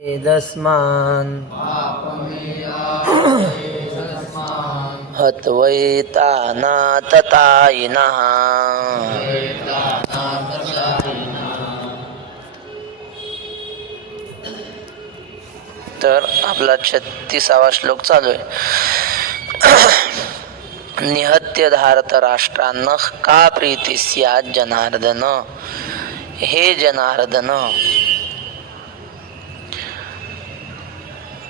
वेदस्मान् हत्वैतानाततायिनः। तर आपला 36वा श्लोक चालू आहे. निहत्य धारत राष्ट्रांना का प्रीती स्यात् जनार्दन. हे जनार्दन,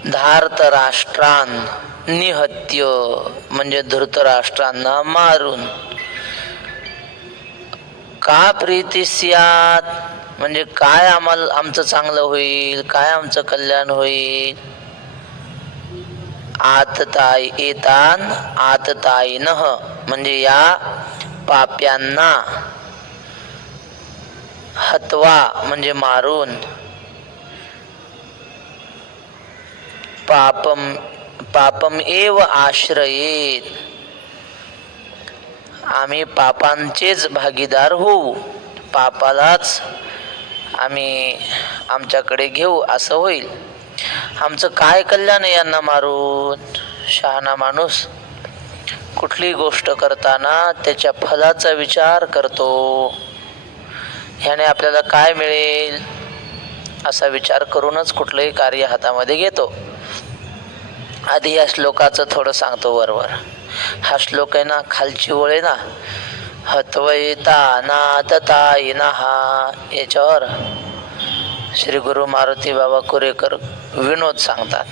धार्त राष्ट्रान निहत्य म्हणजे धृतराष्ट्रांना मारून, का प्रीती स्यात् म्हणजे काय आम्हाला आमचं चांगलं होईल, काय आमचं कल्याण होईल. आतताई एतान आतताईनः म्हणजे या पाप्यांना, हत्वा म्हणजे मारून, पापम पापम एव आश्रयेत आम्ही पापांचेच भागीदार होऊ, पापालाच आम्ही आमच्याकडे घेऊ असं होईल. आमचं काय कल्याण आहे यांना मारून. शहाणा माणूस कुठली गोष्ट करताना त्याच्या फलाचा विचार करतो. ह्याने आपल्याला काय मिळेल असा विचार करूनच कुठलंही कार्य हातामध्ये घेतो. आधी या श्लोकाचं थोडं सांगतो वरवर. हा श्लोक आहे ना, खालची ओळ आहे ना, हत्वैतानाततायिनः, याच्यावर श्री गुरु मारुती बाबा कुरेकर विनोद सांगतात.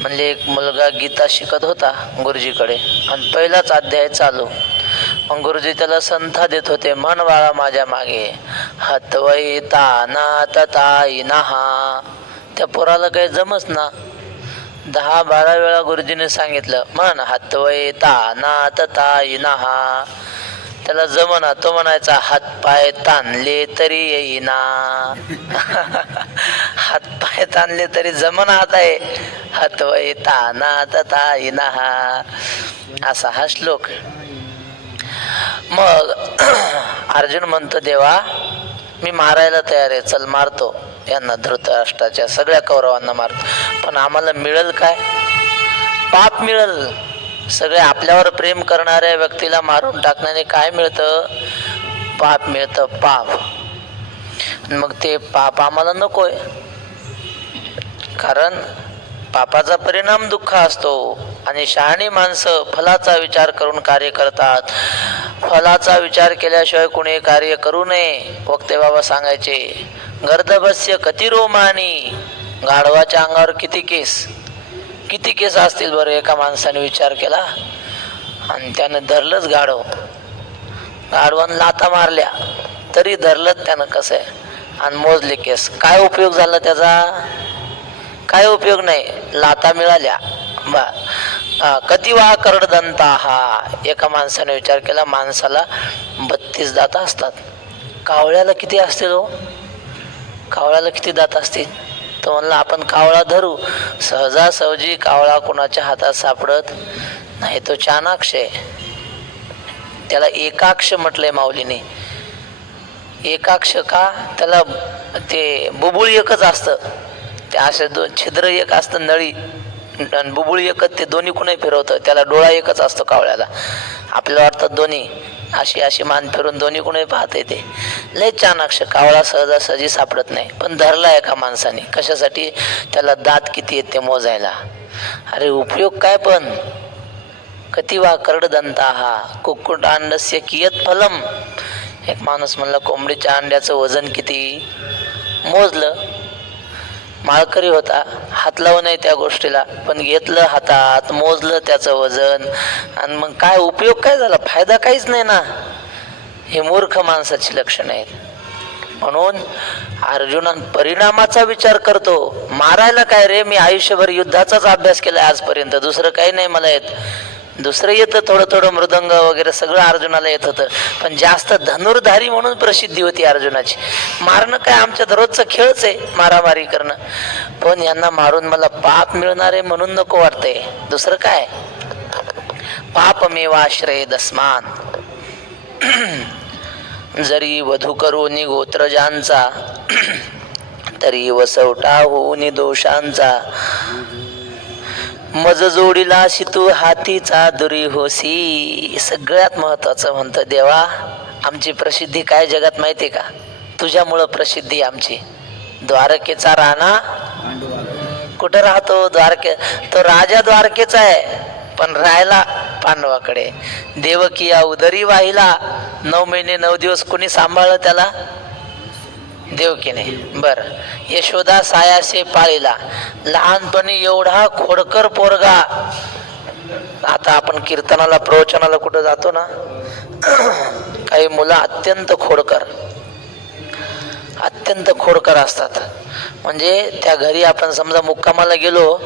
म्हणजे एक मुलगा गीता शिकत होता गुरुजीकडे आणि पहिलाच अध्याय चालू. मग गुरुजी त्याला संथा देत होते, मन बाळा माझ्या मागे, हत्वैतानाततायिनः. त्या पोराला काही जमच ना. 10-12 वेळा गुरुजीने सांगितलं, मन हत्वैतानाततायिनः. त्याला जमना. तो म्हणायचा, हातपाय ताणले तरी येईना. हातपाय ताणले तरी जमना. हात आहे हत्वैतानाततायिनः, असा हा श्लोक. मग अर्जुन म्हणतो, देवा मी मारायला तयार आहे, चल मारतो यांना, धृतराष्ट्राच्या सगळ्या कौरवांना मारतो. पण आम्हाला मिळेल काय? पाप मिळेल. सगळे आपल्यावर प्रेम करणाऱ्या व्यक्तीला मारून टाकण्याने काय मिळतं? पाप मिळतं, पाप. मग ते पाप आम्हाला नकोय, कारण पापाचा परिणाम दुःख असतो. आणि शहाणी माणसं फलाचा विचार करून कार्य करतात. फलाचा विचार केल्याशिवाय कोणी कार्य करू नये. वक्ते बाबा सांगायचे, गर्दभस्य कती रोमानी. गाढवाच्या अंगावर किती केस, किती केस असतील बरं. एका माणसाने विचार केला आणि त्यानं धरलंच गाढव. गाढवानं लाथा मारल्या तरी धरलंच त्यानं, कसं आहे, आणि मोजले केस. काय उपयोग झाला त्याचा? काय उपयोग नाही. लाथा मिळाल्या बा. कती वा करडदंता. हा एका माणसाने विचार केला, माणसाला 32 दात असतात, कावळ्याला किती असतील हो? कावळ्याला किती दात असतील? तो म्हणला, आपण कावळा धरू. सहजासहजी कावळा कोणाच्या हातात सापडत नाही, तो चाणाक्ष आहे. त्याला एकाक्ष म्हटलंय माऊलीने. एकाक्ष का? त्याला ते बुबुळ एकच असतं. ते असे 2 छिद्र एक असतं, नळी आणि बुबुळ एकच, ते दोन्ही कुणी फिरवतं. त्याला डोळा एकच असतो कावळ्याला. आपल्याला वाटतं दोन्ही अशी अशी मान फिरून दोन्ही कुणी पाहत येते. लय चाणाक्ष. कावळा सहजासहजी सापडत नाही. पण धरला एका माणसाने. कशासाठी? त्याला दात किती आहेत ते मोजायला. अरे उपयोग काय? पण कती वा करडदंता हा कुक्कुट अंडस्य कियत फलम. एक माणूस म्हणला, कोंबडीच्या अंड्याचं वजन किती? मोजलं. माळकरी होता, हात लावू नये त्या गोष्टीला, पण घेतलं हातात, मोजलं त्याचं वजन, आणि मग काय उपयोग? काय झाला? फायदा काहीच नाही ना. हे मूर्ख माणसाची लक्षण आहेत. म्हणून अर्जुन परिणामाचा विचार करतो. मारायला काय रे, मी आयुष्यभर युद्धाचाच अभ्यास केलाय आजपर्यंत, दुसरं काही नाही मला येत. दुसरं येतं थोडं थोडं, मृदंग वगैरे सगळं अर्जुनाला येत होतं, पण जास्त धनुर्धारी म्हणून प्रसिद्धी होती अर्जुनाची. मारणं काय आमच्या दररोजचं खेळच आहे, मारामारी करणं. पण यांना मारून मला पाप मिळणार आहे म्हणून नको वाटतंय, दुसरं काय. पापमेवाश्रये दस्मान. जरी वधू करून गोत्रजांचा तरी वसवटा होऊन दोषांचा. मज जोडीला शितू हातीचा दुरी होसी. सगळ्यात महत्वाचं म्हणतं देवा, आमची प्रसिद्धी काय जगात माहिती का? तुझ्यामुळं प्रसिद्धी आमची. द्वारकेचा राणा कुठं राहतो? द्वारके. तो राजा द्वारकेचा आहे, पण राहायला पांडवाकडे. देवकी या उदरी वाहिला. 9 महिने 9 दिवस कुणी सांभाळलं त्याला? देवकीने. बर. यशोदा सायासे पाळीला. लहानपणी एवढा खोडकर पोरगा. आता आपण कीर्तनाला प्रवचनाला कुठं जातो ना, काही मुलं अत्यंत खोडकर असतात. म्हणजे त्या घरी आपण समजा मुक्कामाला गेलो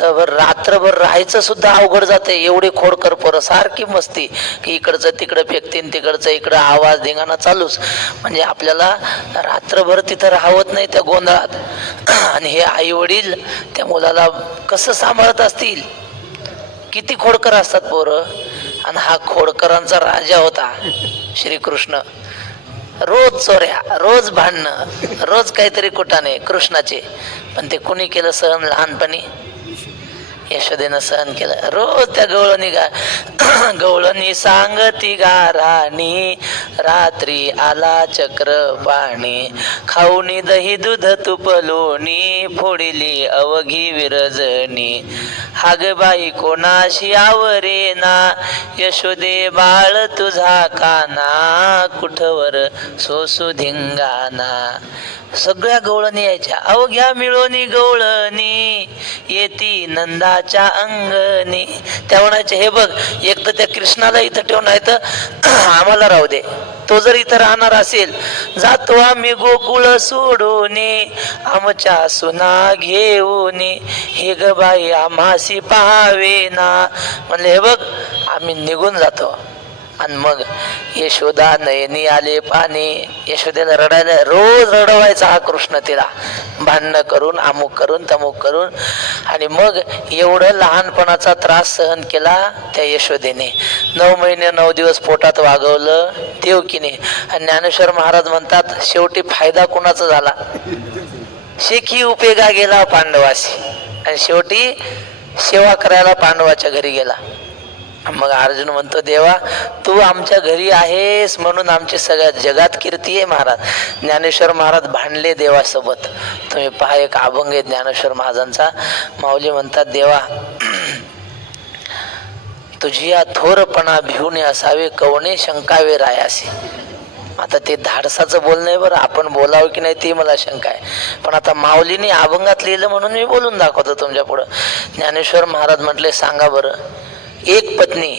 तर रात्रभर राहायचं सुद्धा अवघड जाते. एवढे खोडकर पोरं, सारखी मस्ती की इकडचं तिकडं फेकतीन, तिकडचं इकडं, आवाज धिंगाणा चालूच. म्हणजे आपल्याला रात्रभर तिथं राहत नाही त्या गोंधळात. आणि हे आई वडील त्या मुलाला कसं सांभाळत असतील? किती खोडकर असतात पोरं. आणि हा खोडकरांचा राजा होता श्रीकृष्ण. रोज चोऱ्या, रोज भांडणं, रोज काहीतरी कुटाणे कृष्णाचे. पण ते कुणी केलं सहन? लहानपणी यशोदेनं सहन केलं. रोज त्या गवळणी सांगती गाराणी, रात्री आला चक्र पाणी, खाऊनी दही दूध तूप लोणी, फोडिली अवघी विरजणी, हाग बाई कोणाशी आवरेना, यशोदे बाळ तुझा काना, कुठवर सोसू धिंगाणा. सगळ्या गवळणी यायच्या. अवघ्या मिळवणी गवळणी, येती नंदाच्या अंगणी. त्या म्हणायचे, हे बघ, एक तर त्या कृष्णाला इथं ठेवून आहे तर आम्हाला राहू दे. तो जर इथं राहणार असेल, जातो आम्ही गोकुळ सोडून, आमच्या सुना घेऊन, हे ग बाई आम्हासी पाहावे ना. म्हणले, हे बघ, आम्ही निघून जातो. आणि मग यशोदा नयनी आले पाणी. यशोदेला रडायला, रोज रडवायचा हा कृष्ण तिला, भांडणं करून, अमुक करून, तमुक करून. आणि मग एवढं लहानपणाचा त्रास सहन केला त्या यशोदेने. 9 महिने 9 दिवस पोटात वागवलं देवकीने. आणि ज्ञानेश्वर महाराज म्हणतात, शेवटी फायदा कुणाचा झाला? शेखी उपेगा गेला पांडवाशी. आणि शेवटी सेवा करायला पांडवाच्या घरी गेला. मग अर्जुन म्हणतो, देवा, तू आमच्या घरी आहेस म्हणून आमची सगळ्या जगात कीर्ती आहे. महाराज ज्ञानेश्वर महाराज भांडले देवासोबत. तुम्ही पहा, एक अभंग आहे ज्ञानेश्वर महाराजांचा. माऊली म्हणतात, देवा, तुझी या थोरपणा भिवणे असावे, कवणे शंकावे रायासी. आता ते धाडसाचं बोलणं आहे बरं, आपण बोलावं की नाही ते मला शंका आहे. पण आता माऊलीने अभंगात लिहिलं म्हणून मी बोलून दाखवतो तुमच्या पुढं. ज्ञानेश्वर महाराज म्हटले, सांगा बरं, एक पत्नी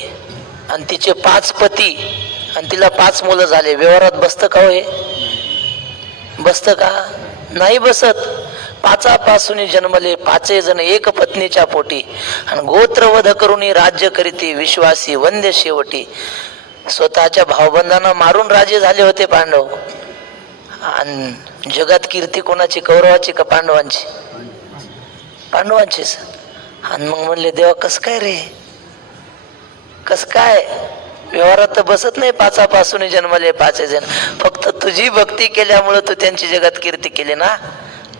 आणि तिचे 5 पती आणि तिला 5 मुलं झाले, व्यवहारात बसतं का? हे बसतं का? नाही बसत. 5पासून जन्मले 5 जण एक पत्नीच्या पोटी, आणि गोत्रवध करून राज्य करीती, विश्वासी वंद्य शेवटी. स्वतःच्या भावबंधांना मारून राजे झाले होते पांडव. आणि जगात कीर्ती कोणाची? कौरवाची का पांडवांची? पांडवांचीच. आणि मग म्हणले, देवा, कस काय रे, कस काय? व्यवहारात तर बसत नाही. 5पासून जन्मले 5 जण. फक्त तुझी भक्ती केल्यामुळे तू त्यांची जगात कीर्ती केली ना.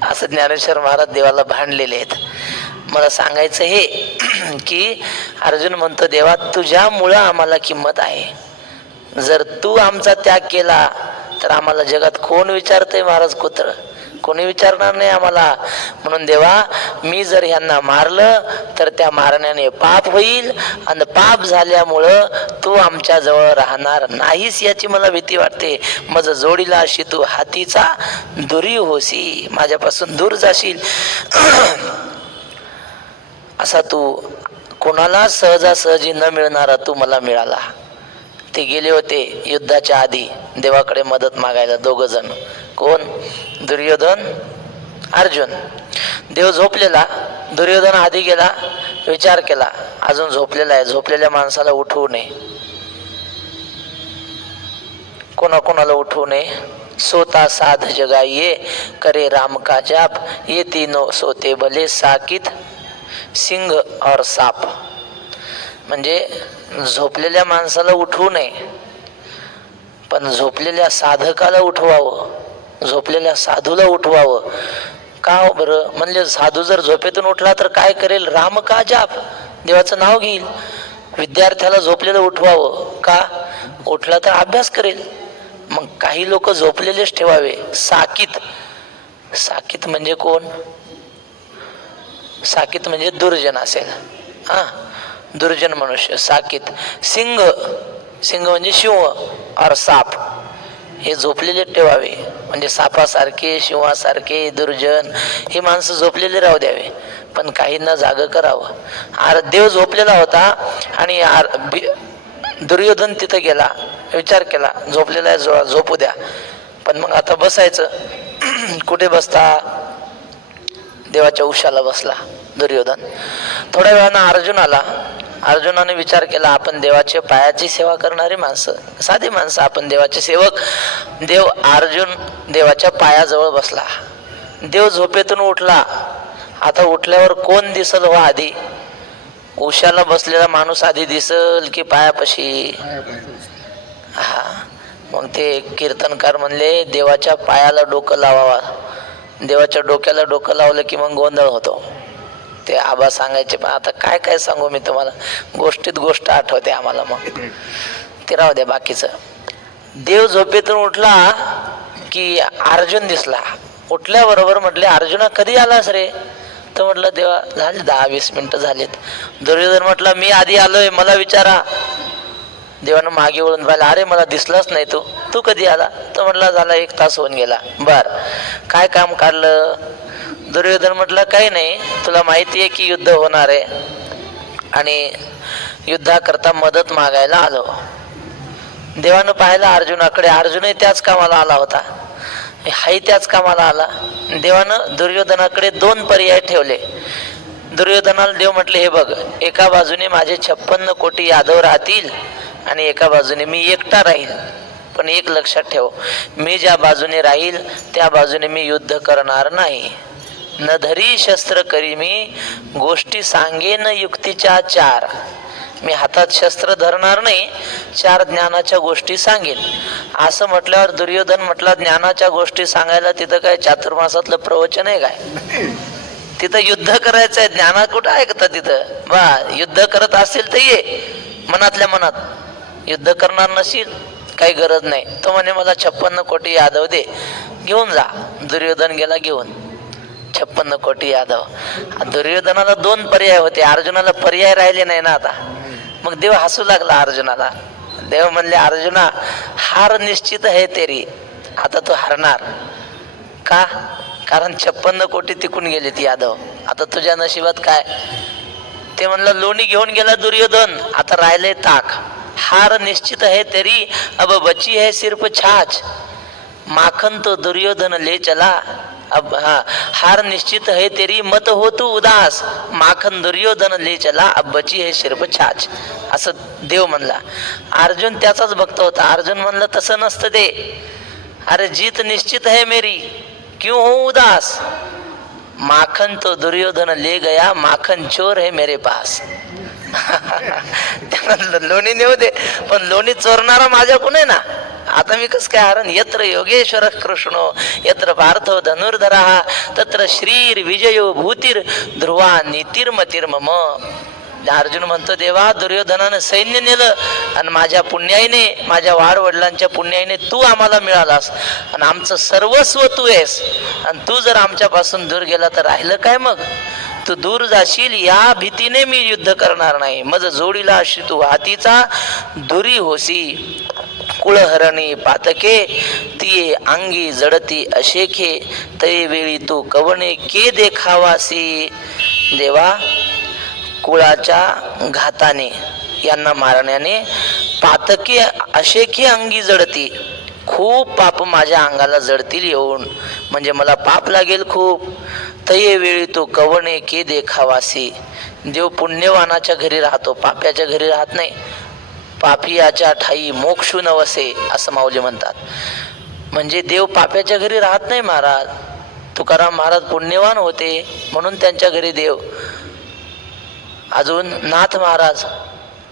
असं ज्ञानेश्वर महाराज देवाला भांडलेले आहेत. मला सांगायचं हे की अर्जुन म्हणतो, देवा, तुझ्यामुळं आम्हाला किंमत आहे. जर तू आमचा त्याग केला तर आम्हाला जगात कोण विचारतंय? महाराज कुत्र कोणी विचारणार नाही आम्हाला. म्हणून देवा, मी जर ह्यांना मारलं तर त्या मारण्याने पाप होईल, आणि पाप झाल्यामुळं तू आमच्या जवळ राहणार नाहीस याची मला भीती वाटते. मज जोडीला अशी तू हातीचा दुरी होसी, माझ्यापासून दूर जाशील. असा तू कोणाला सहजासहजी न मिळणारा तू मला मिळाला. ते गेले होते युद्धाच्या आधी देवाकडे मदत मागायला 2 जण. कोण? दुर्योधन, अर्जुन. देव झोपलेला, दुर्योधन आधी गेला, विचार केला अजून झोपलेला आहे, झोपलेल्या माणसाला उठवू नये. कोणाकोणाला उठवू नये? सोता साध जगाइये, करे राम का जाप, ये तीनों सोते भले, साकित सिंह और साप. म्हणजे झोपलेल्या माणसाला उठवू नये, पण झोपलेल्या साधकाला उठवावं, झोपलेल्या साधूला उठवावं. का हो बरं? म्हणले साधू जर झोपेतून उठला तर काय करेल? राम का जाप, देवाचं नाव घेईल. विद्यार्थ्याला झोपलेलं उठवावं का? उठला तर अभ्यास करेल. मग काही लोक झोपलेलेच ठेवावे. साकीत, साकीत म्हणजे कोण? साकीत म्हणजे दुर्जन असेल, हा, दुर्जन मनुष्य साकीत. सिंह, सिंह म्हणजे सिंह और साप, हे झोपलेले ठेवावे. म्हणजे सापासारखे, सिंहासारखे दुर्जन हे माणसं झोपलेले राहू द्यावे, पण काहींना जाग करावं. देव झोपलेला होता आणि दुर्योधन तिथं गेला, विचार केला झोपलेला आहे, झोपू द्या, पण मग आता बसायचं. कुठे बसता? देवाच्या उशाला बसला दुर्योधन. थोड्या वेळानं अर्जुन आला. अर्जुनाने विचार केला, आपण देवाच्या पायाची सेवा करणारी माणसं, साधी माणसं, आपण देवाचे सेवक. देव, अर्जुन देवाच्या पायाजवळ बसला. देव झोपेतून उठला. आता उठल्यावर कोण दिसल हो आधी? उशाला बसलेला माणूस आधी दिसल की पायापाशी? हा, मग ते कीर्तनकार म्हणले देवाच्या पायाला डोकं लावावा. देवाच्या डोक्याला डोकं लावलं की मग गोंधळ होतो. ते आबा सांगायचे, पण आता काय काय सांगू मी तुम्हाला, गोष्टीत गोष्ट आठवते आम्हाला, मग ते राहू द्या बाकीचं. देव झोपेतून उठला की अर्जुन दिसला. उठल्याबरोबर म्हटले, अर्जुना कधी आलास रे? तर म्हटलं देवा झाले 10-20 मिनिटं झालेत. दुर्योधन म्हटला, मी आधी आलोय, मला विचारा. देवानं मागे वळून पाहिलं, अरे मला दिसलाच नाही, तू तू कधी आला? तर म्हटला झाला 1 तास होऊन गेला. बर, काय काम काढलं? दुर्योधन म्हटलं, काही नाही, तुला माहिती आहे की युद्ध होणार आहे आणि युद्धाकरता मदत मागायला आलो. देवानं पाहिलं अर्जुनाकडे, अर्जुनही त्याच कामाला आला होता, हाही त्याच कामाला आला. देवानं दुर्योधनाकडे 2 पर्याय ठेवले. दुर्योधनाला देव म्हटले, हे बघ, एका बाजूने माझे 56 कोटी यादव राहतील आणि एका बाजूने मी एकटा राहील, पण एक लक्षात ठेव, मी ज्या बाजूने राहील त्या बाजूने मी युद्ध करणार नाही. न धरी शस्त्र करी मी, गोष्टी सांगेन युक्तीच्या 4. मी हातात शस्त्र धरणार नाही, 4 ज्ञानाच्या गोष्टी सांगेन. असं म्हटल्यावर दुर्योधन म्हटला, ज्ञानाच्या गोष्टी सांगायला तिथं काय चातुर्मासातलं प्रवचन आहे काय? तिथं युद्ध करायचं आहे, ज्ञाना कुठं ऐकतं तिथं? बा, युद्ध करत असेल तर ये, मनातल्या मनात. युद्ध करणार नशील काही गरज नाही. तो म्हणे मला 56 कोटी यादव दे, घेऊन जा. दुर्योधन गेला घेऊन 56 कोटी यादव. दुर्योधनाला 2 पर्याय होते, अर्जुनाला पर्याय राहिले नाही ना आता. मग देव हसू लागला अर्जुनाला. देव म्हणले, अर्जुना हार निश्चित आहे तेरी, आता तू हारणार का? कारण 56 कोटी तिकून गेले ती यादव, आता तुझ्या नशिबात काय? ते म्हणलं, लोणी घेऊन गेला दुर्योधन, आता राहिले ताक. हार निश्चित है तेरी, अब बची है सिर्फ छाछ, माखन तो दुर्योधन ले चला. अब हाँ, हार निश्चित है तेरी, मत हो तू उदास, माखन दुर्योधन ले चला, अब बची है सिर्फ छाछ. असं देव म्हणला. अर्जुन त्याचाच भक्त होता. अर्जुन म्हणलं, तसं नसतं ते, अरे जीत निश्चित है मेरी, क्यों हो उदास, माखन तो दुर्योधन ले गया, माखन चोर है मेरे पास. लोणी नेऊ दे, पण लोणी चोरणारा माझ्याकडून आहे ना. आता मी कस काय हरण? यत्र योगेश्वर कृष्णो यत्र पार्थो धनुर्धरा तत्र श्रीर विजयो भूतीर ध्रुवा नीतिर्मतिर्मम. अर्जुन म्हणतो, देवा दुर्योधनानं सैन्य नेलं आणि माझ्या पुण्याईने, माझ्या वाडवडिलांच्या पुण्याईने तू आम्हाला मिळालास आणि आमचं सर्वस्व तू आहेस, आणि तू जर आमच्यापासून दूर गेला तर राहिलं काय? मग तू दूर जाशील या भीतीने मी युद्ध करणार नाही. मज जोडीला अशी तू हातीचा दुरी होसी, कुळहरणी पातके ती अंगी जडती अशेखे, तरी वेळी तू कवणे के देखावासी. देवा, कुळाच्या घाताने, यांना मारण्याने, पातके अशेखे अंगी जडती, खूप पाप माझ्या अंगाला जडतील येऊन, म्हणजे मला पाप लागेल खूप. तये वेळी तो कवणे के देखावासी. देव पुण्यवानाच्या घरी राहतो, पाप्याच्या घरी राहत नाही. पापियाच्या ठाई मोक्षू नवसे, असं माऊली म्हणतात. म्हणजे देव पाप्याच्या घरी राहत नाही महाराज. तुकाराम महाराज पुण्यवान होते म्हणून त्यांच्या घरी देव. अजून नाथ महाराज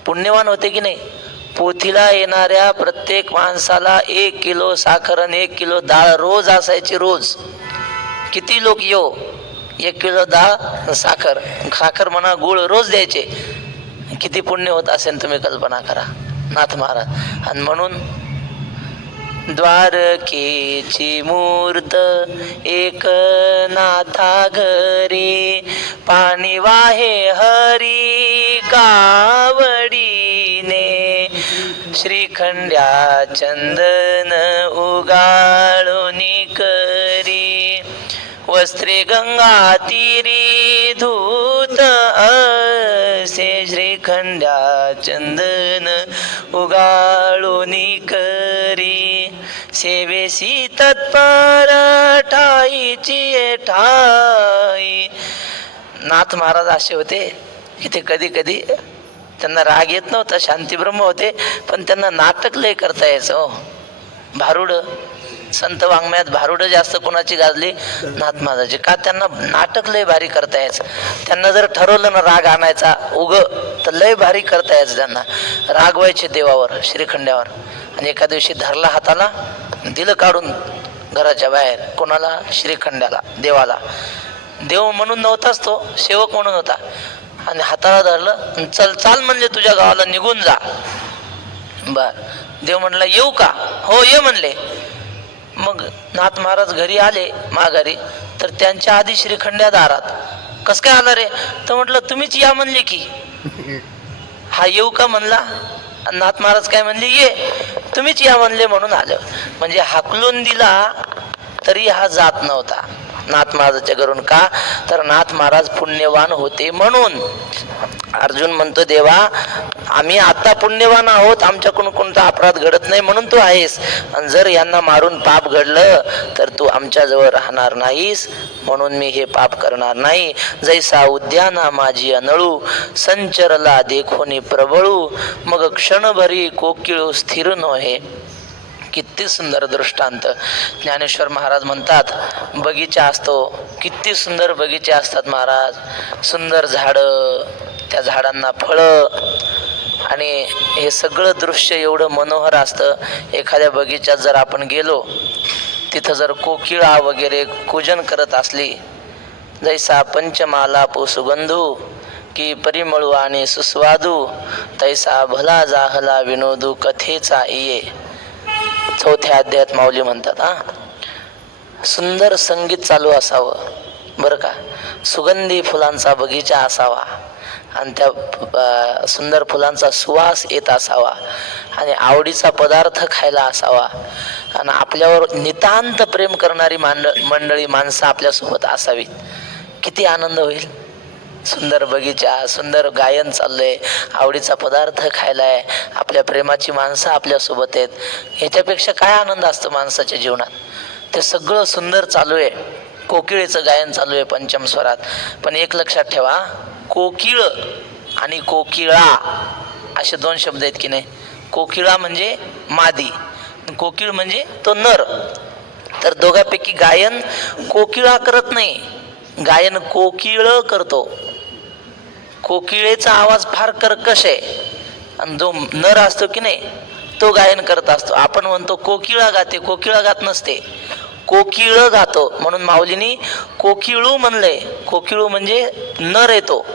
पुण्यवान होते की नाही? पोथीला येणाऱ्या प्रत्येक माणसाला 1 किलो साखर आणि 1 किलो डाळ रोज असायची, रोज. किती लोक येऊ, 1 किलो डाळ साखर म्हणा गुळ रोज द्यायचे, किती पुण्य होत असेल तुम्ही कल्पना करा. नाथ महाराज. आणि म्हणून द्वारकेची मूर्त एक नाथा घरी, पाणी वाहे हरी कावडीने, श्रीखंड्या चंदन उगाळूनी करी, वस्त्रे गंगा तीरी धूत असे, श्रीखंड्या चंदन उगाळूनी करी, सेवेसी तत्पर ठाईची ठाई. नाथ महाराज असे होते की ते कधी कधी त्यांना राग येत नव्हता, शांतीब्रह्म होते, पण त्यांना नाटक लय करता यायचं हो. भारुड संत वाङ्मयात भारुड जास्त कोणाची गाजली? नाथ महाराजाची. का? त्यांना नाटक लय भारी करता यायचं. त्यांना जर ठरवलं ना राग आणायचा उग, तर लय भारी करता यायचं. त्यांना रागवायचे देवावर, श्रीखंड्यावर. आणि एका दिवशी धरला हाताला, दिलं काढून घराच्या बाहेर. कोणाला? श्रीखंड्याला, देवाला. देव म्हणून नव्हताच तो, सेवक म्हणून होता. आणि हाताला धरलं, चल चाल म्हणले, तुझ्या गावाला निघून जा. बर. देव म्हणला येऊ का? हो ये म्हणले. मग नाथ महाराज घरी आले माघारी, तर त्यांच्या आधी श्रीखंड्या दारात. कस काय आला रे? तर म्हटलं तुम्हीच या म्हणले की. हा येऊ का म्हणला, नाथ महाराज काय म्हणले? ये. तुम्हीच या म्हणले म्हणून आलं. म्हणजे हाकलून दिला तरी हा जात नव्हता नाथ महाराजाच्या घरून. का? तर नाथ महाराज पुण्यवान होते म्हणून. अर्जुन म्हणतो देवा आम्ही आता पुण्यवान आहोत, आमच्याकडून कोणता अपराध घडत नाही म्हणून तू आहेस. आणि जर यांना मारून पाप घडलं तर तू आमच्या जवळ राहणार नाहीस, म्हणून मी हे पाप करणार नाही. जैसा उद्याना माझी अनळू, संचरला देखोनी प्रबळू, मग क्षणभरी कोकिळू स्थिर नव्हे. किती सुंदर दृष्टांत. ज्ञानेश्वर महाराज म्हणतात बगीचा असतो, किती सुंदर बगीचे असतात महाराज. सुंदर झाडं, त्या झाडांना फळं, आणि हे सगळं दृश्य एवढं मनोहर असतं. एखाद्या बगीच्यात जर आपण गेलो, तिथं जर कोकिळा वगैरे कूजन करत असली, जैसा पंचमाला सुगंधू की परिमळू आणि सुस्वादू, तैसा भला जाहला विनोदू कथेचा इये. 4थ्या अध्यायात माऊली म्हणतात हा, सुंदर संगीत चालू असावं बरं का, सुगंधी फुलांचा बगीचा असावा, आणि त्या सुंदर फुलांचा सुवास येत असावा, आणि आवडीचा पदार्थ खायला असावा, आणि आपल्यावर नितांत प्रेम करणारी मंडळी माणसं आपल्यासोबत असावीत. किती आनंद होईल. सुंदर बगीचा, सुंदर गायन चाललंय, आवडीचा पदार्थ खायलाय, आपल्या प्रेमाची माणसं आपल्यासोबत आहेत. ह्याच्यापेक्षा काय आनंद असतो माणसाच्या जीवनात. ते सगळं सुंदर चालू आहे. कोकिळेचं गायन चालू आहे पंचम स्वरात. पण एक लक्षात ठेवा, कोकिळ आणि कोकिळा असे 2 शब्द आहेत की नाही. कोकिळा म्हणजे मादी, कोकिळ म्हणजे तो नर. तर दोघांपैकी गायन कोकिळा करत नाही, गायन कोकिळ करतो. कोकिळेचा आवाज फार कर्कश आहे, आणि जो नर असतो की नाही तो गायन करत असतो. आपण म्हणतो कोकिळा गाते, कोकिळा गात नसते, कोकिळ गातो. म्हणून माऊलीनी कोकिळू म्हणलंय. कोकिळू म्हणजे नर येतो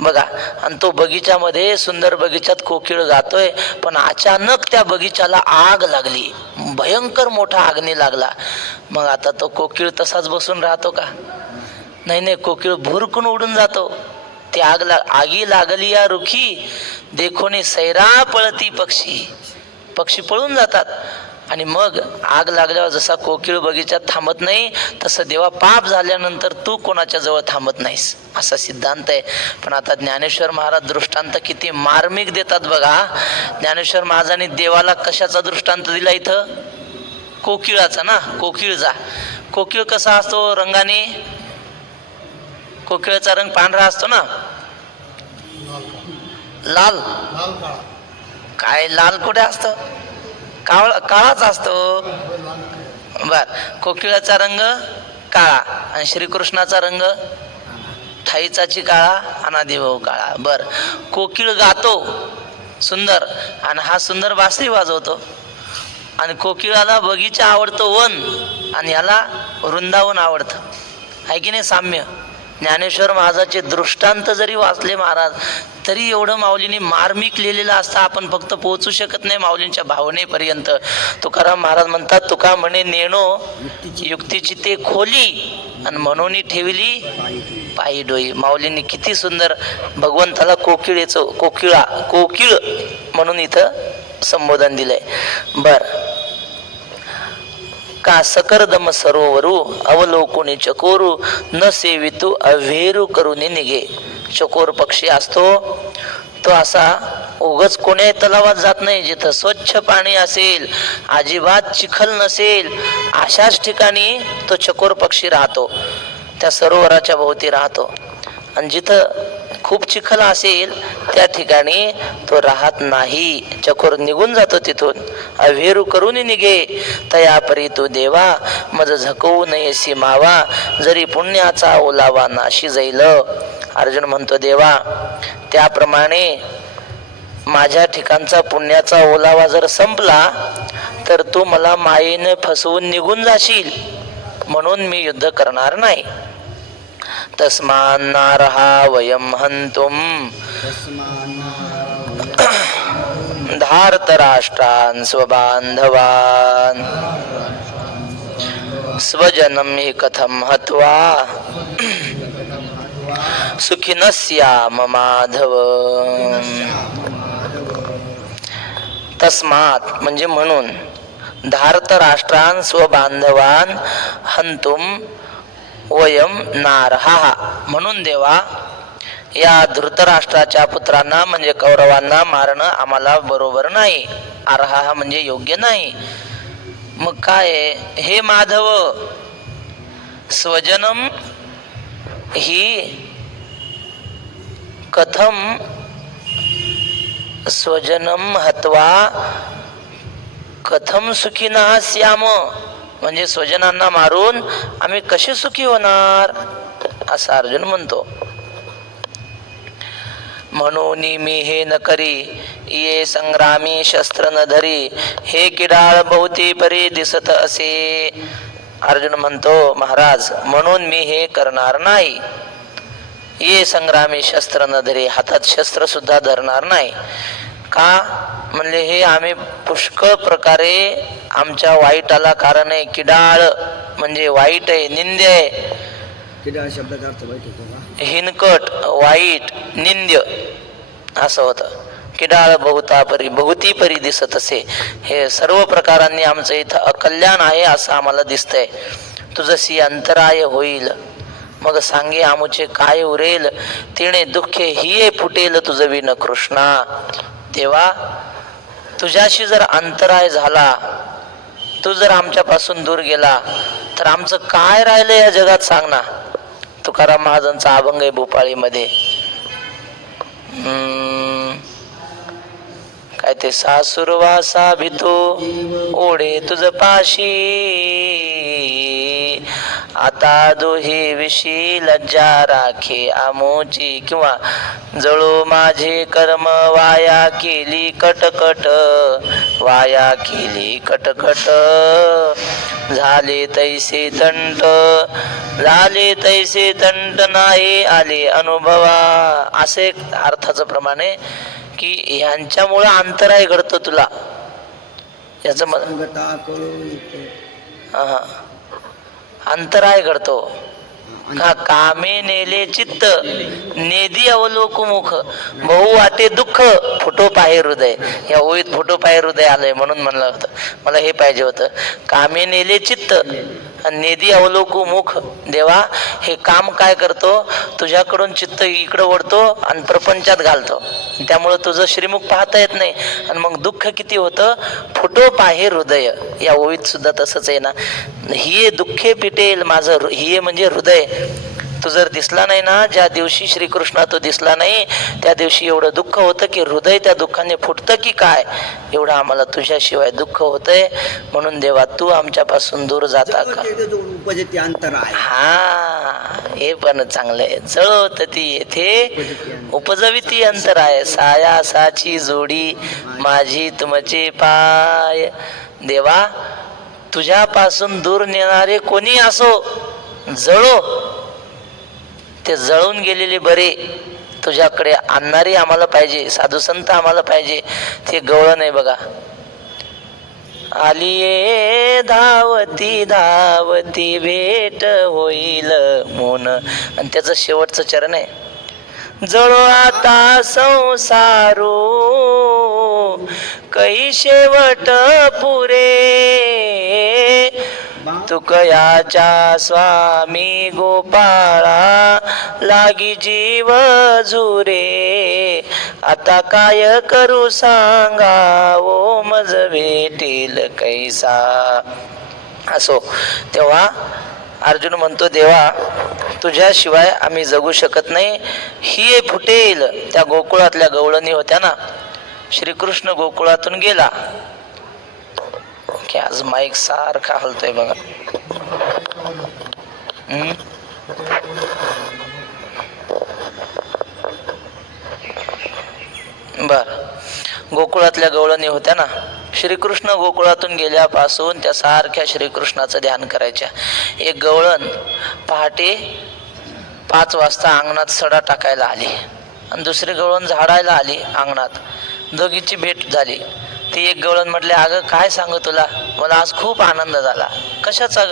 बघा. आणि तो बगीच्यामध्ये, सुंदर बगीच्यात कोकिळ गातोय, पण अचानक त्या बगीच्याला आग लागली, भयंकर मोठा अग्नी लागला. मग आता तो कोकिळ तसाच बसून राहतो का? नाही नाही, कोकिळ भुरकून उडून जातो. ती आगी लागली या रुखी, देखोनी सैरा पळती पक्षी. पक्षी पळून जातात. आणि मग आग लागल्यावर जसा कोकिळ बगीच्यात थांबत नाही, तसं देवा पाप झाल्यानंतर तू कोणाच्या जवळ थांबत नाहीस, असा सिद्धांत आहे. पण आता ज्ञानेश्वर महाराज दृष्टांत किती मार्मिक देतात बघा. ज्ञानेश्वर महाराजांनी देवाला कशाचा दृष्टांत दिला इथं? कोकिळाचा ना. कोकिळचा. कोकिळ कसा असतो रंगाने? कोकिळाचा रंग पांढरा असतो ना. लाल? काय लाल कुठे असतो? काळाच असतो. बर. कोकिळाचा रंग काळा, आणि श्रीकृष्णाचा रंग ठाईचाची काळा, अनादिभाऊ काळा. बर. कोकिळ गातो सुंदर, आणि हा सुंदर बासरी वाजवतो. आणि कोकिळाला बगीचा आवडतो, वन, आणि याला वृंदावन आवडतं, आहे की नाही साम्य. ज्ञानेश्वर महाराजाचे दृष्टांत जरी वाचले महाराज तरी एवढं माऊलींनी मार्मिक लिहिलेलं असतं, आपण फक्त पोहोचू शकत नाही माऊलींच्या भावनेपर्यंत. तुकाराम महाराज म्हणतात, तुका म्हणे नेणो युक्तीची ते खोली आणि म्हणून ठेवली पायी डोई. माऊलींनी किती सुंदर भगवंताला कोकिळ म्हणून इथं संबोधन दिलंय. बर, का सकरदम सरोवरू अवलोकुनी चकोरू न सेवितू अव्हेरू करुनी निघे. चकोर पक्षी असतो तो असा उगच कोण्या तलावात जात नाही, जिथं स्वच्छ पाणी असेल, अजिबात चिखल नसेल, अशाच ठिकाणी तो चकोर पक्षी राहतो, त्या सरोवराच्या भोवती राहतो. आणि जिथं खूप चिखल असेल त्या ठिकाणी तो राहत नाही, चकोर निघून जातो तिथून. अव्हेरू करून निघे तया परी तू देवा, मज झकवू नयेसी मावा, जरी पुण्याचा ओलावा नाशी जाईल. अर्जुन म्हणतो, देवा त्याप्रमाणे माझ्या ठिकाणचा पुण्याचा ओलावा जर संपला तर तू मला मायेने फसवून निघून जाशील, म्हणून मी युद्ध करणार नाही. तस्मान्नार्हा वयं हन्तुं धार्तराष्ट्रान् स्वबान्धवान् स्वजनं हि कथं हत्वा सुखिनः स्याम माधव. तस्मात् म्हणजे म्हणून, धार्तराष्ट्रान् स्वबांधवान् हंतुम वयम नारहा, म्हणून देवा या धृतराष्ट्राच्या पुत्रांना म्हणजे कौरवांना मारणं आम्हाला बरोबर नाही. अर्हा म्हणजे योग्य नाही. मग काय, हे माधव, स्वजनम ही कथम स्वजनम हत्वा कथम सुखीना स्याम, म्हणजे स्वजनांना मारून आम्ही कसे सुखी होणार, असं अर्जुन म्हणतो. म्हणून मी हे न करी ये संग्रामी शस्त्र न धरी, हे किडाळ भोवती परी दिसत असे. अर्जुन म्हणतो, महाराज म्हणून मी हे करणार नाही. ये संग्रामी शस्त्र न धरी, हातात शस्त्र सुद्धा धरणार नाही. का म्हणले, हे आम्ही पुष्कळ प्रकारे आमच्या वाईटाला कारण आहे. किडाळ म्हणजे वाईट आहे, निंद्य आहे. किडाळ शब्दाचा अर्थ वाईट होतो का? हिनकट, वाईट, निंद्य असं होतं. किडाळ भोवती परी दिसत असे, हे सर्व प्रकारांनी आमचं इथं अकल्याण आहे असं आम्हाला दिसतंय. तुझसी अंतराय होईल, मग सांगे आमुचे काय उरेल, तिने दुःखे हिये फुटेल तुझ विन कृष्णा. तेव्हा तुझ्याशी जर अंतराय झाला, तू जर आमच्यापासून दूर गेला तर आमचं काय राहिलं या जगात सांग ना. तुकाराम महाराजांचा अभंग आहे भूपाळीमध्ये. काय ते, सासुरवासा भितो ओढे तुझ पाशी, आता दोहे विशी लज्जा राखे आमोची, किंवा जळो माझे कर्म वाया केली कटकट, वाया केली कटकट, झाले तैसे दंड, झाले तैसे दंड नाही आले अनुभवा. असे अर्थाचं प्रमाणे की ह्यांच्यामुळे अंतराय घडतो तुला, याच अंतराय घडतो. कामे नेले चित्त नेदी अवलोकमुख, बहु वाटे दुःख फुटो पाहे हृदय. या ओळीत फुटो पाहे हृदय आलंय म्हणून म्हणलं होतं, मला हे पाहिजे होतं. कामे नेले चित्त नेदी अवलोकू मुख. देवा हे काम काय करतो, तुझ्याकडून चित्त इकडं ओढतो आणि प्रपंचात घालतो, त्यामुळं तुझं श्रीमुख पाहता येत नाही. आणि मग दुःख किती होतं, फुटो पाहे हृदय. या ओळीत सुद्धा तसंच आहे ना, हिये दुःखे पिटेल माझं, हिये म्हणजे हृदय. तू जर दिसला नाही ना, ज्या दिवशी श्रीकृष्णा तो दिसला नाही त्या दिवशी एवढं दुःख होतं की हृदय त्या दुःखाने फुटतं की काय, एवढं आम्हाला तुझ्याशिवाय दुःख होतंय. म्हणून देवा तू आमच्यापासून दूर जाता का. हा, हे पण चांगलं आहे. जळवत ती येथे उपजविती अंतर आहे, सायासाची जोडी माझी तुमचे पाय. देवा तुझ्यापासून दूर नेणारे कोणी असो, जळो, ते जळून गेलेले बरे. तुझ्याकडे आणणारे आम्हाला पाहिजे, साधू संत आम्हाला पाहिजे. ते गवळण नाही बघा. आलिये धावती धावती भेट होईल मोन. आणि त्याचं शेवटचं चरण आहे, जळो आता संसारो कै शेवट पुरे. तुकयाच्या स्वामी गोपाळा लागी जीव झुरे. आता काय करू सांगा ओ मज भेटेल कैसा. असो तेव्हा अर्जुन म्हणतो, देवा तुझ्याशिवाय आम्ही जगू शकत नाही. ही फुटेल. त्या गोकुळातल्या गवळणी होत्या ना, श्रीकृष्ण गोकुळातून गेला की, आज माईक सारखा हलतोय बघा. बर, गोकुळातल्या गवळणी होत्या ना, श्रीकृष्ण गोकुळातून गेल्यापासून त्या सारख्या श्रीकृष्णाचं ध्यान करायच्या. एक गवळण पहाटे 5 वाजता अंगणात सडा टाकायला आली आणि दुसरी गवळण झाडायला आली अंगणात. दोघीची भेट झाली. ती एक गवळण म्हटली, अगं काय सांगू तुला, मला आज खूप आनंद झाला. कशाचा?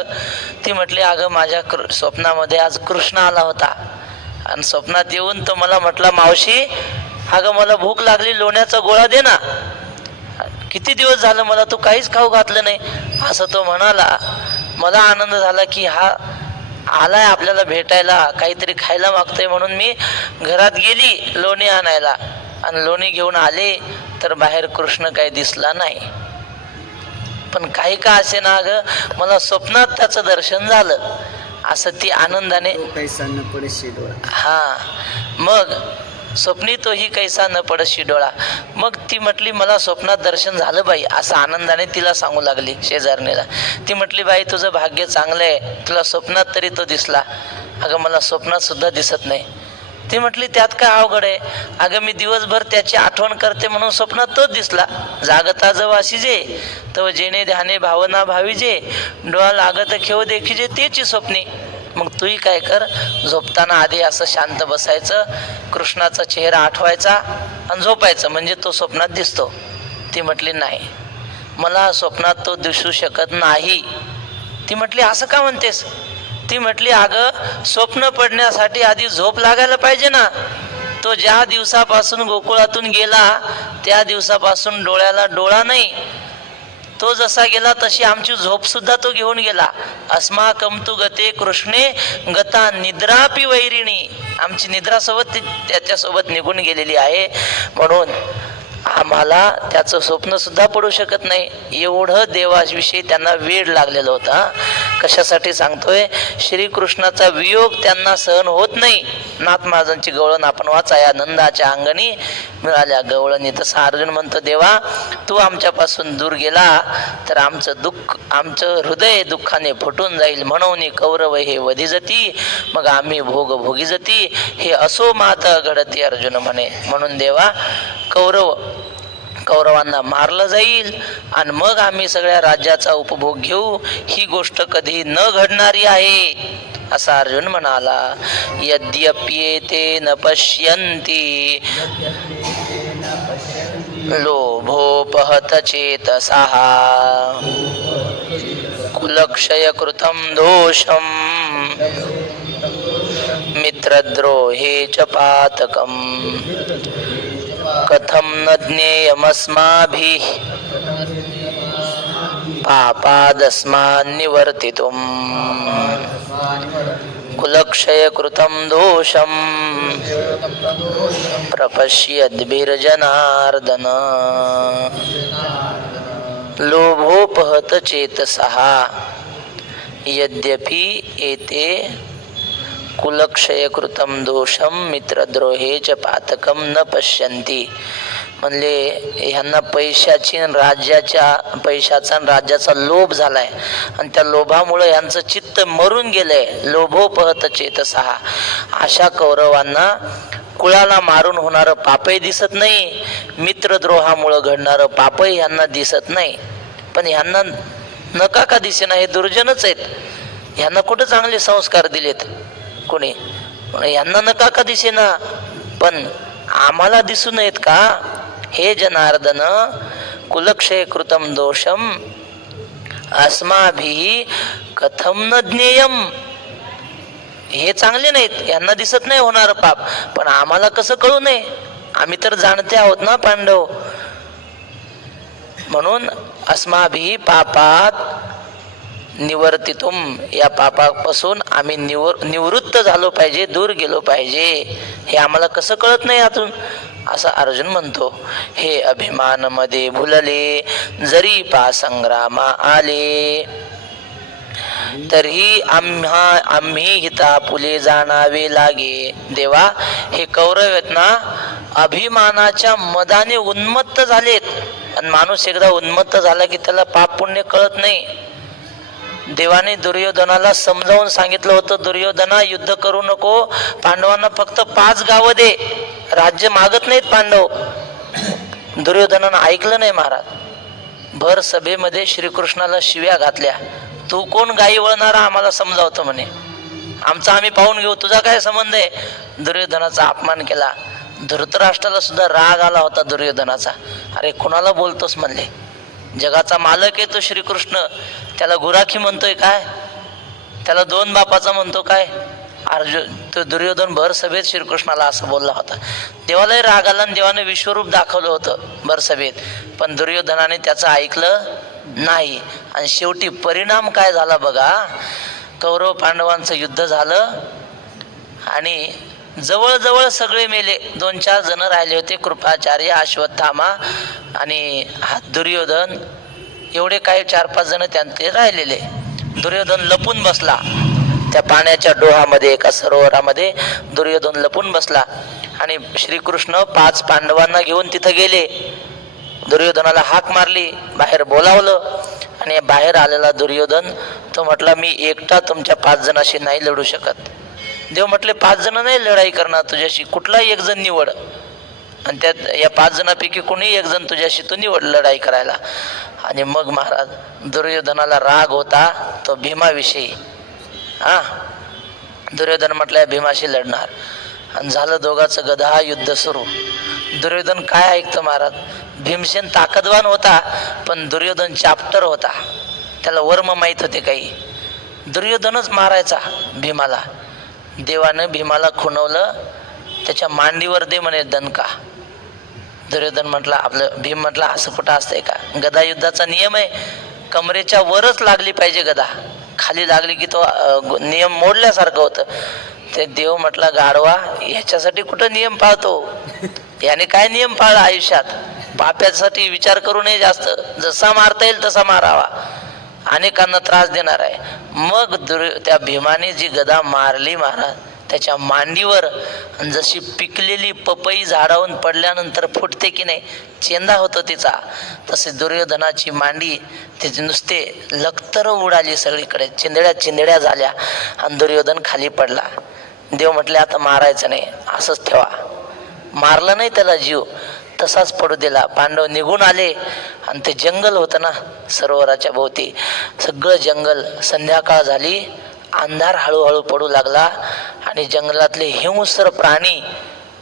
ती म्हटली, अगं माझ्या स्वप्नामध्ये आज कृष्ण आला होता आणि स्वप्नात येऊन तो मला म्हटला, मावशी अगं मला भूक लागली, लोण्याचा गोळा दे ना. किती दिवस झालं मला तू काहीच खाऊ घातलं नाही, असं तो म्हणाला. मला आनंद झाला की हा आलाय आपल्याला भेटायला, काहीतरी खायला मागतोय. म्हणून मी घरात गेली लोणी आणायला आणि लोणी घेऊन आले तर बाहेर कृष्ण काही दिसला नाही. पण काही का असे ना ग, मला स्वप्नात त्याचं दर्शन झालं. असं ती आनंदाने, हा मग स्वप्नी तोही कैसा न पडशी डोळा. मग ती म्हटली, मला स्वप्नात दर्शन झालं बाई, असं आनंदाने तिला सांगू लागली शेजारणीला. ती म्हटली, बाई तुझं भाग्य चांगलं आहे, तुला स्वप्नात तरी तो दिसला. अगं मला स्वप्नात सुद्धा दिसत नाही. ती म्हटली, त्यात काय अवघड आहे, अगं मी दिवसभर त्याची आठवण करते म्हणून स्वप्नात तोच दिसला. जागता जवासी जे तव जेणे ध्याने भावना भावीजे, डोळा लागत खेळ देखीजे तेची स्वप्नी. मग तूही काय कर, झोपताना आधी असं शांत बसायचं, कृष्णाचा चेहरा आठवायचा आणि झोपायचं, म्हणजे तो स्वप्नात दिसतो. ती म्हटली, नाही मला स्वप्नात तो दिसू शकत नाही. ती म्हटली, असं का म्हणतेस? ती म्हटली, अगं स्वप्न पडण्यासाठी आधी झोप लागायला पाहिजे ना. तो ज्या दिवसापासून गोकुळातून गेला त्या दिवसापासून डोळ्याला डोळा नाही. तो जसा गेला तशी आमची झोप सुद्धा तो घेऊन गेला. अस्माकं तु गते कृष्णे गता निद्रापि वैरिणी. आमची निद्रासोबत त्याच्यासोबत निघून गेलेली आहे. म्हणून आम्हाला त्याचं स्वप्न सुद्धा पडू शकत नाही. एवढं देवाविषयी त्यांना वेड लागलेलं होता. कशासाठी सांगतोय, श्रीकृष्णाचा वियोग त्यांना सहन होत नाही. नाथ महाराजांची गवळण आपण वाचा, या नंदाच्या अंगणी मिळाल्या गवळणी. तसं अर्जुन म्हणतो, देवा तू आमच्यापासून दूर गेला तर आमचं दुःख, आमचं हृदय दुःखाने फुटून जाईल. म्हणून कौरव हे वधी जती, मग आम्ही भोग भोगी जती. हे असो मात घडती अर्जुन म्हणे. म्हणून देवा कौरवांना मारलं जाईल आणि मग आम्ही सगळ्या राज्याचा उपभोग घेऊ. ही गोष्ट कधी न घडणारी आहे असा अर्जुन म्हणाला. यद्यप्येते न पश्यन्ति लोभोपहत चेतसः कुलक्षय कृतं दोषं मित्रद्रोहे च पातकम् कथं न ज्ञेयमस्माभिः पापादस्मान् निवर्तितुम् कुलक्षय कृतं दोषं प्रपश्यद्भिर्जनार्दन लोभोपहत चेतसः यद्यपि एते कुलक्षय कृतं दोषम मित्रद्रोहे च पातकम न पश्यन्ति. म्हणले ह्यांना पैशाचा राज्याचा लोभ झालाय आणि त्या लोभामुळे यांचं चित्त मरून गेलंय. लोभोपहत चेतसः. अशा कौरवांना कुळाला मारून होणारं पापही दिसत नाही, मित्रद्रोहामुळं घडणारं पापही ह्यांना दिसत नाही. पण ह्यांना नका का दिसेना, हे दुर्जनच आहेत, यांना कुठं चांगले संस्कार दिलेत कोणी, यांना नका का दिसेना, पण आम्हाला दिसून येत का? हे जनार्दन कुलक्षय कृतम दोषम अस्माभिः कथम न ज्ञेयम. हे चांगले नाहीत, यांना दिसत नाही होणार पाप, पण आम्हाला कसं कळू नये? आम्ही तर जाणते आहोत ना पांडव. म्हणून अस्माभिः पापात निवर्तितुम, या पापापासून आम्ही निवृत्त झालो पाहिजे, दूर गेलो पाहिजे. हे आम्हाला कसं कळत नाही यातून, असं अर्जुन म्हणतो. हे अभिमान मध्ये भुलले, जरी पासंग्रामा आले, तरी आम्ही हिता पुले जाणावे लागे. देवा, हे कौरव आहेत ना, अभिमानाच्या मदाने उन्मत्त झालेत. आणि माणूस एकदा उन्मत्त झाला की त्याला पाप पुण्य कळत नाही. देवाने दुर्योधनाला समजावून सांगितलं होतं, दुर्योधना युद्ध करू नको, पांडवांना फक्त 5 गावं दे, राज्य मागत नाहीत पांडव. दुर्योधनानं ऐकलं नाही महाराज. भर सभेमध्ये श्रीकृष्णाला शिव्या घातल्या. तू कोण गाई वळणारा आम्हाला समजावतो म्हणे, आमचा आम्ही पाहून घेऊ, तुझा काय संबंध आहे? दुर्योधनाचा अपमान केला. धृतराष्ट्राला सुद्धा राग आला होता दुर्योधनाचा. अरे कुणाला बोलतोस म्हणले, जगाचा मालक आहे तो श्रीकृष्ण, त्याला गुराखी म्हणतोय काय? त्याला 2 बापाचा म्हणतो काय? अर्जुन तो दुर्योधन भर सभेत श्रीकृष्णाला असं बोलला होता. देवालाही राग आला आणि देवाने विश्वरूप दाखवलं होतं भर सभेत, पण दुर्योधनाने त्याचं ऐकलं नाही. आणि शेवटी परिणाम काय झाला बघा. कौरव पांडवांचं युद्ध झालं आणि जवळजवळ सगळे मेले. 2-4 जण राहिले होते, कृपाचार्य, अश्वत्थामा आणि दुर्योधन, एवढे काही 4-5 जण त्यांचे राहिलेले. दुर्योधन लपून बसला त्या पाण्याच्या डोहामध्ये, एका सरोवरामध्ये दुर्योधन लपून बसला. आणि श्रीकृष्ण 5 पांडवांना घेऊन तिथं गेले. दुर्योधनाला हाक मारली, बाहेर बोलावलं. आणि बाहेर आलेला दुर्योधन तो म्हटला, मी एकटा तुमच्या 5 जणांशी नाही लढू शकत. देव म्हटले, 5 जण नाही लढाई करणार तुझ्याशी, कुठलाही एक जण निवड, आणि त्यात या 5 जणांपैकी कोणी एक जण तुझ्याशी तू निवड लढाई करायला. आणि मग महाराज दुर्योधनाला राग होता तो भीमाविषयी. दुर्योधन म्हटलं भीमाशी लढणार, आणि झालं दोघांचं गदा युद्ध सुरू. दुर्योधन काय ऐकतं महाराज, भीमसेन ताकदवान होता पण दुर्योधन चाप्टर होता, त्याला वर्म माहीत होते काही. दुर्योधनच मारायचा भीमाला. देवानं भीमाला खुणवलं, त्याच्या मांडीवर दे म्हणे दणका. दुर्योधन म्हटला, आपलं भीम म्हटला, असं कुठं असतंय का? गदा युद्धाचा नियम आहे, कमरेच्या वरच लागली पाहिजे गदा, खाली लागली की तो नियम मोडल्यासारखं होतं. ते देव म्हटला, गाढवा, ह्याच्यासाठी कुठं नियम पाळतो? याने काय नियम पाळला आयुष्यात? पाप्यासाठी विचार करू नये जास्त, जसा मारता येईल तसा मारावा, अनेकांना त्रास देणार आहे. मग त्या भीमाने जी गदा मारली महाराज, त्याच्या मांडीवर, जशी पिकलेली पपई झाडावून पडल्यानंतर फुटते की नाही, चेंदा होतो तिचा, तसे दुर्योधनाची मांडी त्याचे नुसते लखतर उडाली सगळीकडे, चिंधड्या झाल्या आणि दुर्योधन खाली पडला. देव म्हटले, आता मारायचं नाही, असंच ठेवा. मारलं नाही त्याला, जीव तसाच पडू दिला. पांडव निघून आले आणि ते जंगल होतं ना सरोवराच्या भोवती, सगळं जंगल. संध्याकाळ झाली, अंधार हळूहळू पडू लागला आणि जंगलातले हिंस्र प्राणी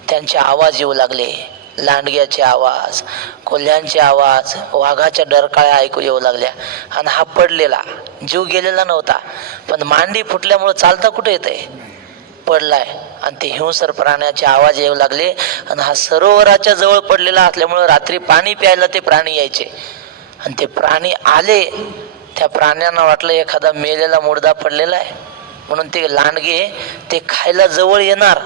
त्यांचे आवाज येऊ लागले. लांडग्याचे आवाज, कोल्ह्यांचे आवाज, वाघाच्या डरकाळ्या ऐकू येऊ लागल्या. आणि हा पडलेला, जीव गेलेला नव्हता, पण मांडी फुटल्यामुळे चालता कुठे येतंय, पडलाय. आणि ते हिंस्र प्राण्याचे आवाज येऊ लागले. आणि हा सरोवराच्या जवळ पडलेला असल्यामुळे रात्री पाणी प्यायला ते प्राणी यायचे. आणि ते प्राणी आले, त्या प्राण्यांना वाटलं एखादा मेलेला मुर्दा पडलेला आहे, म्हणून ते लांडगे ते खायला जवळ येणार.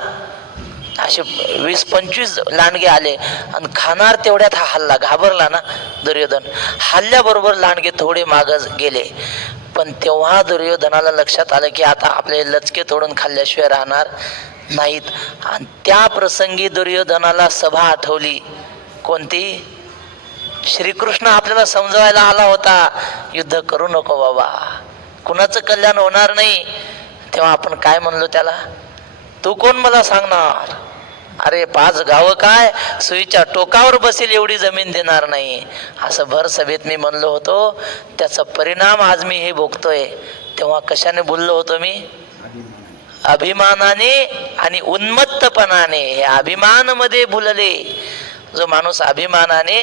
असे 20-25 लांडगे आले आणि खाणार. तेवढ्यात हा हल्ला, घाबरला ना दुर्योधन. हल्ल्याबरोबर लांडगे थोडे मागच गेले. पण तेव्हा दुर्योधनाला लक्षात आलं की आता आपले लचके तोडून खाल्ल्याशिवाय राहणार नाहीत. आणि त्या प्रसंगी दुर्योधनाला सभा आठवली. कोणती? श्रीकृष्ण आपल्याला समजवायला आला होता, युद्ध करू नको बाबा, कुणाचं कल्याण होणार नाही. तेव्हा आपण काय म्हणलो त्याला, तू कोण मला सांगणार? अरे 5 गावं काय सुईच्या टोकावर बसेल एवढी जमीन देणार नाही, असं भर सभेत मी म्हणलो होतो. त्याचा परिणाम आज मी हे भोगतोय. तेव्हा कशाने बोललो होतो मी? अभिमानाने आणि उन्मत्तपणाने. हे अभिमान मध्ये भुलले. जो माणूस अभिमानाने,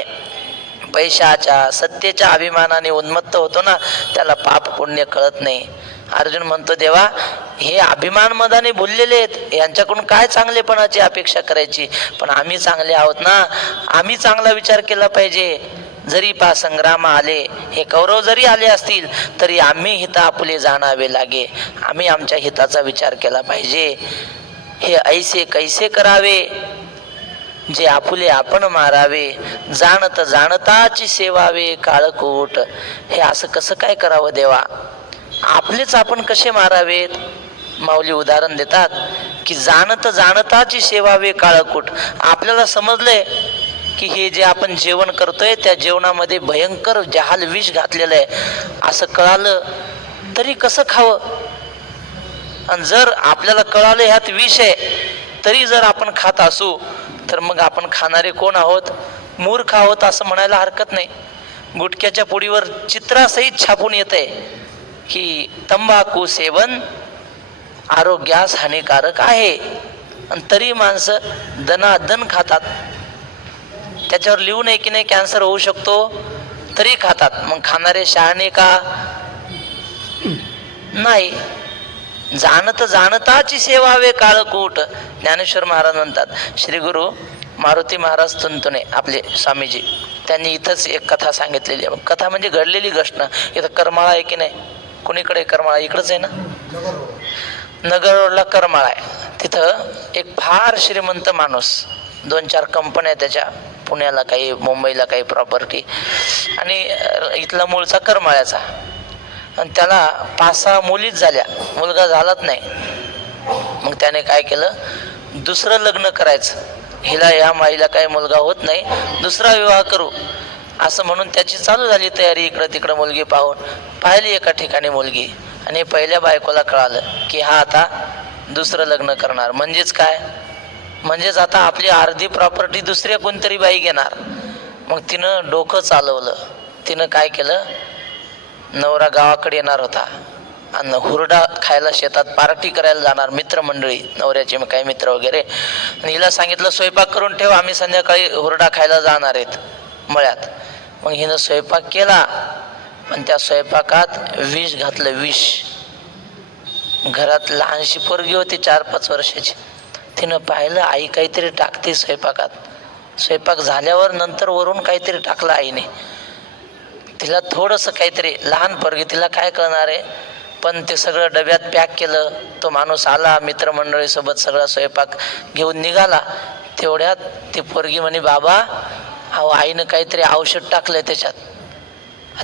पैशाच्या सत्तेच्या अभिमानाने उन्मत्त होतो ना, त्याला पाप पुण्य कळत नाही. अर्जुन म्हणतो, देवा हे अभिमान मदाने भुललेले आहेत, यांच्याकडून काय चांगलेपणाची अपेक्षा करायची? पण आम्ही चांगले आहोत ना, आम्ही चांगला विचार केला पाहिजे. जरी संग्राम आले, हे कौरव जरी आले असतील तरी आम्ही हिता आपुले जाणावे लागे. आम्ही आमच्या हिताचा विचार केला पाहिजे. हे ऐसे कैसे करावे जे आपुले आपण मारावे, जाणत जाणताची सेवावे काळकूट. हे असं कसं काय करावं देवा? आपलेच आपण कसे मारावेत? माऊली उदाहरण देतात की जाणत जाणताची सेवावे काळकूट. आपल्याला समजलंय की हे जे आपण जेवण करतोय त्या जेवणामध्ये भयंकर जहाल विष घातलेलं आहे, असं कळालं तरी कसं खावं? आणि जर आपल्याला कळालं ह्यात विष आहे तरी जर आपण खात असू तर मग आपण खाणारे कोण आहोत? मूर्ख आहोत असं म्हणायला हरकत नाही. गुटख्याच्या पुडीवर चित्रासहित छापून येतंय की तंबाखू सेवन आरोग्यास हानिकारक आहे, आणि तरी माणसं दनादन खातात. त्याच्यावर लिहू नये की नाही कॅन्सर होऊ शकतो, तरी खातात. मग खाणारे शहाणे का? नाही. जाणत जाणताची सेवावे काळकूट. ज्ञानेश्वर महाराज म्हणतात, श्री गुरु मारुती महाराज तुंतुणे आपले स्वामीजी, त्यांनी इथंच एक कथा सांगितलेली आहे. कथा म्हणजे घडलेली गोष्ट. इथं करमाळा आहे की नाही? कुणीकडे करमाळा? इकडंच आहे ना, नगर रोडला करमाळा आहे. तिथं एक फार श्रीमंत माणूस, 2-4 कंपन्या त्याच्या, पुण्याला काही, मुंबईला काही प्रॉपर्टी, आणि इथला मूळचा करमाळ्याचा. आणि त्याला 5-6 मुलीच झाल्या, मुलगा झालाच नाही. मग त्याने काय केलं, दुसरं लग्न करायचं. हिला या माईला काही मुलगा होत नाही, दुसरा विवाह करू असं म्हणून त्याची चालू झाली तयारी. इकडं तिकडं मुलगी पाहून पाहिली एका ठिकाणी मुलगी, आणि पहिल्या बायकोला कळालं की हा आता दुसरं लग्न करणार. म्हणजेच काय? म्हणजेच आता आपली अर्धी प्रॉपर्टी दुसऱ्या कोणतरी बाई घेणार. मग तिनं डोकं चालवलं. तिनं काय केलं, नवरा गावाकडे येणार होता आणि हुरडा खायला शेतात पार्टी करायला जाणार, मित्रमंडळी नवऱ्याचे काही मित्र वगैरे, आणि हिला सांगितलं स्वयंपाक करून ठेव, आम्ही संध्याकाळी हुरडा खायला जाणार आहेत मळ्यात. मग हिनं स्वयंपाक केला, पण त्या स्वयंपाकात विष घातलं, विष. घरात लहानशी पोरगी होती 4-5 वर्षाची. तिनं पाहिलं आई काहीतरी टाकते स्वयंपाकात. स्वयंपाक झाल्यावर नंतर वरून काहीतरी टाकलं आईने. तिला थोडंसं काहीतरी, लहान पोरगी, तिला काय कळणार आहे, पण ते सगळं डब्यात पॅक केलं. तो माणूस आला, मित्रमंडळीसोबत सगळा स्वयंपाक घेऊन निघाला. तेवढ्यात ती पोरगी म्हणे, बाबा अहो आईनं काहीतरी औषध टाकलंय त्याच्यात.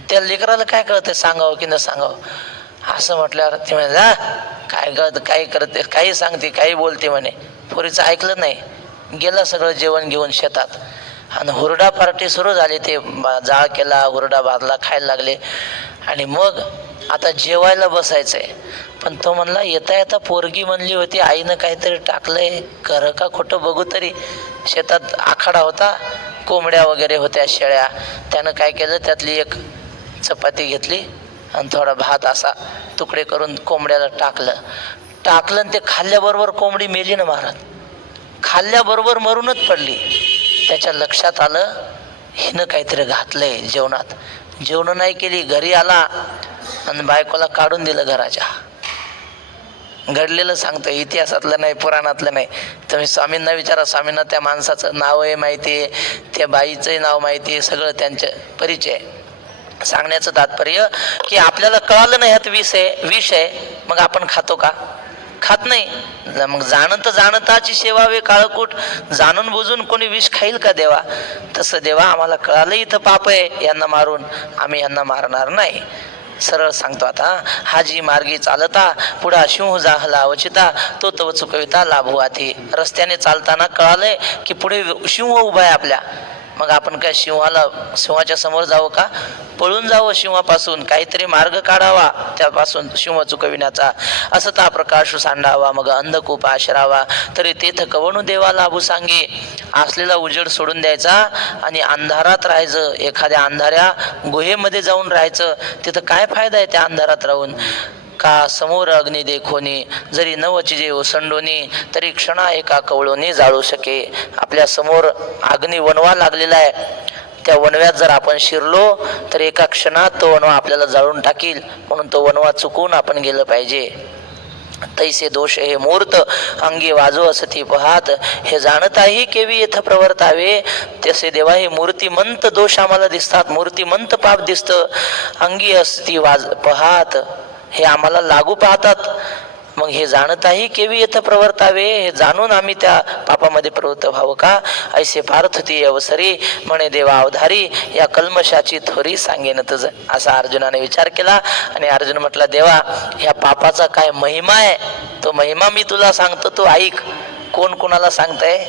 त्या लेकराला काय कळतंय, सांगावं की न सांगावं? असं म्हटल्यावर ती म्हणे, जा काय कळत, काही करते, काही सांगते, काही बोलते म्हणे. पोरीचं ऐकलं नाही, गेलं सगळं जेवण घेऊन शेतात. आणि हुरडा पार्टी सुरू झाली. ते जाळ केला, हुरडा भाजला, खायला लागले. आणि मग आता जेवायला बसायचंय. पण तो म्हणला, येता येता पोरगी म्हणली होती आईनं काहीतरी टाकलंय, खरं का खोटं बघू तरी. शेतात आखाडा होता, कोंबड्या वगैरे होत्या, शेळ्या. त्यानं काय केलं, त्यातली एक चपाती घेतली आणि थोडा भात असा तुकडे करून कोंबड्याला टाकलं. आणि ते खाल्ल्याबरोबर कोंबडी मेली ना महाराज, खाल्ल्याबरोबर मरूनच पडली. त्याच्या लक्षात आलं हिनं काहीतरी घातलंय जेवणात. जेवण नाही केली, घरी आला आणि बायकोला काढून दिलं घराच्या. घडलेलं सांगतोय, इतिहासातलं नाही, पुराणातलं नाही. तुम्ही स्वामींना विचारा, स्वामींना त्या माणसाचं नाव आहे माहिती आहे, त्या बाईचंही नाव माहिती आहे, सगळं त्यांचे परिचय. सांगण्याचं तात्पर्य की आपल्याला कळालं नाही ह्यात विष आहे, मग आपण खातो का? खात नाही. मग जाणत जाणताची सेवावे काळकूट. जाणून बुजून कोणी विष खाईल का देवा? तसं देवा आम्हाला कळालं इथं पाप आहे, यांना मारून आम्ही यांना मारणार नाही. सरळ सांगतो आता, हा जी मार्गी चालता पुढा शिंह जाहला अवचिता, तो तव चुकविता लाभू आती. रस्त्याने चालताना कळालंय की पुढे सिंह उभा आहे आपल्या, मग आपण काय सिंहाच्या समोर जावं का? पळून जावं सिंहापासून, काहीतरी मार्ग काढावा त्यापासून सिंह चुकविण्याचा. असता प्रकाश सांडावा मग अंधकूप आशरावा, तरी तेथ कवणू देवा लाभू सांगे. असलेला उजेड सोडून द्यायचा आणि अंधारात राहायचं. एखाद्या अंधाऱ्या गुहेमध्ये जाऊन राहायचं. तिथं काय फायदा आहे त्या अंधारात राहून? का समोर अग्नी देखोनी, जरी नवचिजे ओसंडोनी, तरी क्षणा एका कवळोनी जाळू शके. आपल्या समोर अग्नी वणवा लागलेला आहे, त्या वणव्यात जर आपण शिरलो तर एका क्षणात तो वणवा आपल्याला जाळून टाकील. म्हणून तो वणवा चुकून आपण गेलं पाहिजे. तैसे दोष हे मूर्त अंगी वाजो असती पहात, हे जाणताही केवी येथ प्रवर्तावे. तसे देवा हे मूर्तिमंत दोष आम्हाला दिसतात, मूर्तिमंत पाप दिसतं. अंगी असती पहात, हे आम्हाला लागू पाहतात. मग हे जाणताही केवी येथ प्रवर्तावे, हे जाणून आम्ही त्या पापामध्ये प्रवृत्त व्हावं का? ऐसे पार्थ ती अवसरी म्हणे देवा अवधारी, या कल्मशाची थोरी सांगेन तुझ. असा अर्जुनाने विचार केला आणि अर्जुन म्हटला, देवा ह्या पापाचा काय महिमा आहे, तो महिमा मी तुला सांगतो, तू ऐक. कोण कोणाला सांगताय?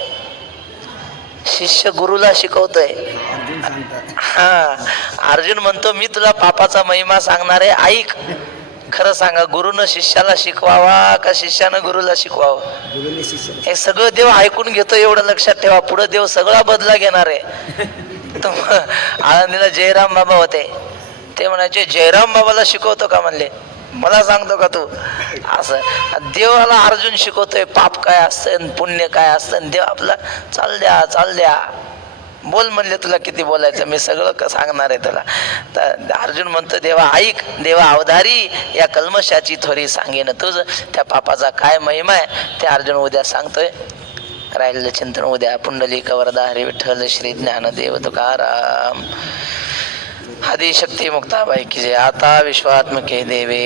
शिष्य गुरुला शिकवतोय. अर्जुन सांगतात. हा, अर्जुन म्हणतो मी तुला पापाचा महिमा सांगणार आहे, ऐक. खरं सांगा, गुरुनं शिष्याला शिकवावा का शिष्यानं गुरुला शिकवावं? गुरुने शिष्य. हे सगळं देव ऐकून घेतो, एवढं लक्षात ठेवा. पुढे देव सगळा बदला घेणार आहे. आळंदीला जयराम बाबा होते, ते म्हणायचे जयराम बाबाला शिकवतो का? म्हणले मला सांगतो का तू? असं देवाला अर्जुन शिकवतोय पाप काय असतं, पुण्य काय असतं. देव आपला चाल द्या बोल म्हणले, तुला किती बोलायचं, मी सगळं सांगणार आहे तुला. तर अर्जुन म्हणतो देवा ऐक, देवा अवधारी, या कल्मशाची थोरी सांगेन तुझ. त्या पापाचा काय महिमा आहे ते अर्जुन उद्या सांगतोय. राहिलेलं चिंतन उद्या. पुंडलिक वरदा हरी विठ्ठल श्री ज्ञानदेव तुकाराम. आदिशक्ती मुक्ताबाई की जय. आता विश्वात्मके देवे